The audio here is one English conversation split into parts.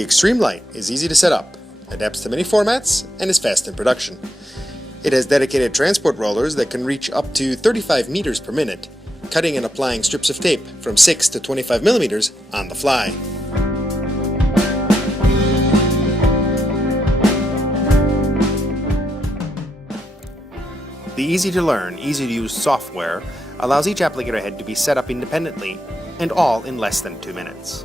The X-Treme Light is easy to set up, adapts to many formats, and is fast in production. It has dedicated transport rollers that can reach up to 35 meters per minute, cutting and applying strips of tape from 6 to 25 millimeters on the fly. The easy-to-learn, easy-to-use software allows each applicator head to be set up independently, and all in less than 2 minutes.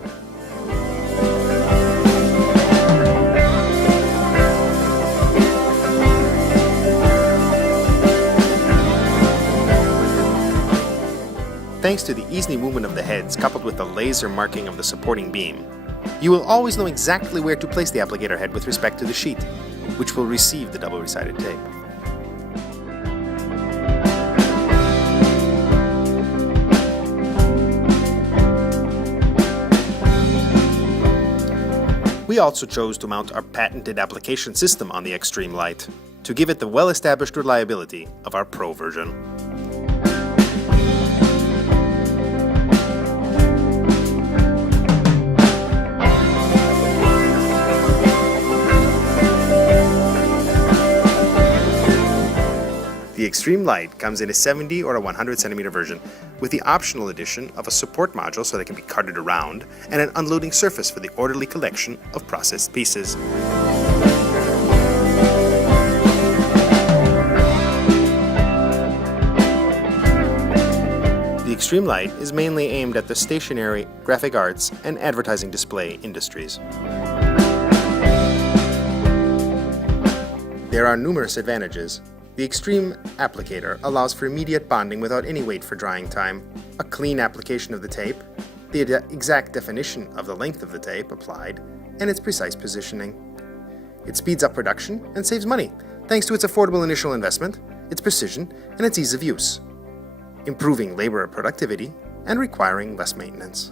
Thanks to the easy movement of the heads coupled with the laser marking of the supporting beam, you will always know exactly where to place the applicator head with respect to the sheet, which will receive the double-sided tape. We also chose to mount our patented application system on the X-Treme Light to give it the well-established reliability of our Pro version. The X-Treme Light comes in a 70 or a 100 centimeter version with the optional addition of a support module so that it can be carted around and an unloading surface for the orderly collection of processed pieces. The X-Treme Light is mainly aimed at the stationery, graphic arts, and advertising display industries. There are numerous advantages. The X-Treme applicator allows for immediate bonding without any wait for drying time, a clean application of the tape, the exact definition of the length of the tape applied, and its precise positioning. It speeds up production and saves money thanks to its affordable initial investment, its precision, and its ease of use, improving labor productivity and requiring less maintenance.